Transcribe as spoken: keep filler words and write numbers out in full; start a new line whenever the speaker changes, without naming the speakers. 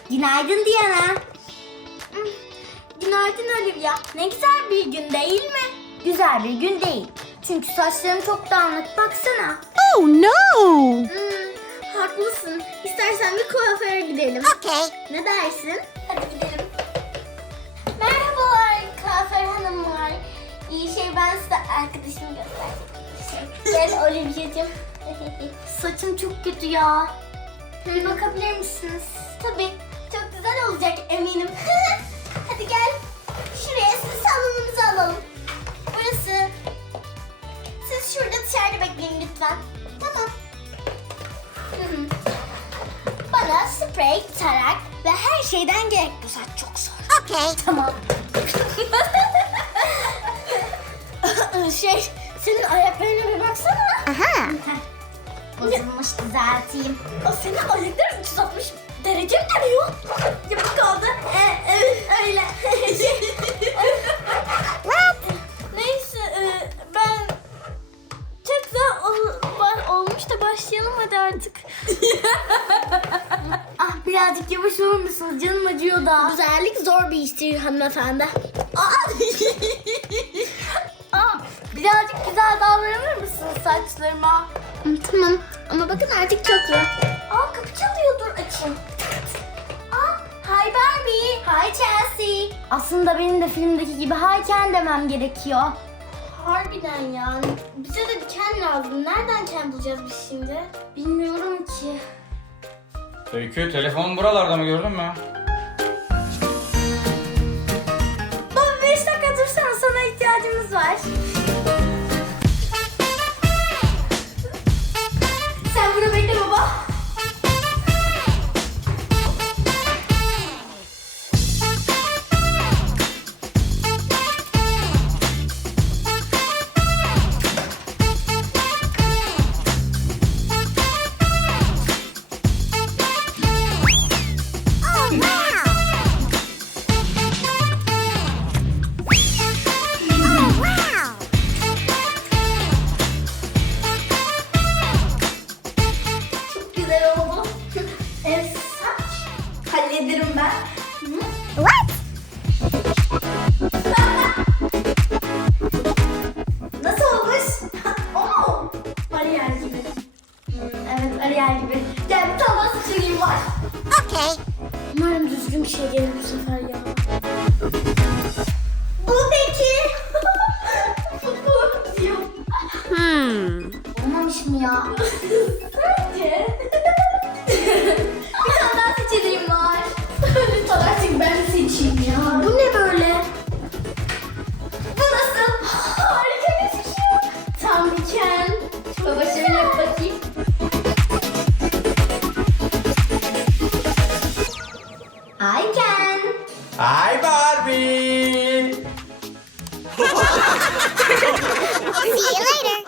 Günaydın Diana. Günaydın Olivia. Ne güzel bir gün değil mi? Güzel bir gün değil. Çünkü saçlarım çok dağınık. Baksana.
Oh no!
Hmm, haklısın. İstersen bir kuaföre gidelim.
Okay.
Ne dersin? Hadi gidelim. Merhabalar kuaför hanımlar. İyi şey ben size arkadaşımı göstereyim. Gel Olivia'cığım. Saçım çok kötü ya. Bir bakabilir misiniz? Tabii. Çok güzel olacak eminim. Hadi gel. Şuraya sizi salonumuza alalım. Burası. Siz şurada dışarıda bekleyin lütfen. Tamam. Hı hı. Bana sprey, tarak ve her şeyden gerek. Bu saç çok zor.
Okay.
Tamam. şey, senin ayaklarına bir baksana.
Aha.
Bozulmuş, düzelteyim. O senin ayakların üç yüz altmış derece mi dönüyor? Yapık oldu. Ee, evet, öyle. Neyse, e, ben çok güzel ol, var, olmuş da başlayalım hadi artık. Ah birazcık yavaş olur musunuz? Canım acıyor da. Güzellik zor bir iştir hanımefendi. Aa! Aa, birazcık güzel davranır mısınız saçlarıma? Tamam ama bakın artık çok zor. Aa kapı çalıyor, dur açayım. Aa, hi Barbie. Hi Chelsea. Aslında benim de filmdeki gibi hi Ken demem gerekiyor. Harbiden ya. Bize de bir Ken lazım. Nereden Ken bulacağız biz şimdi? Bilmiyorum ki.
Öykü, telefonun buralarda mı, gördün mü?
Baba beş dakika dursana, sana ihtiyacımız var. Sen burada bekle baba. Çok güzel oldu. Evet, saç. Hallederim ben. Hı?
What?
Nasıl olmuş? Oo, Ariel gibi. Evet, Ariel gibi. Gel bir tane daha seçeneğim var.
Okay.
Umarım düzgün bir şey gelir bu sefer ya. Bu peki? Bu diyor.
Hmm.
Olmamış mı ya? Sence? Bir tane daha seçeneğim var. Lütfen artık ben seçeyim ya. Bu ne böyle? Bu nasıl? Harika gözüküyor. Tam bir Ken. Baba şöyle yap bakayım. Hi Ken.
Hi Barbie!
See you later.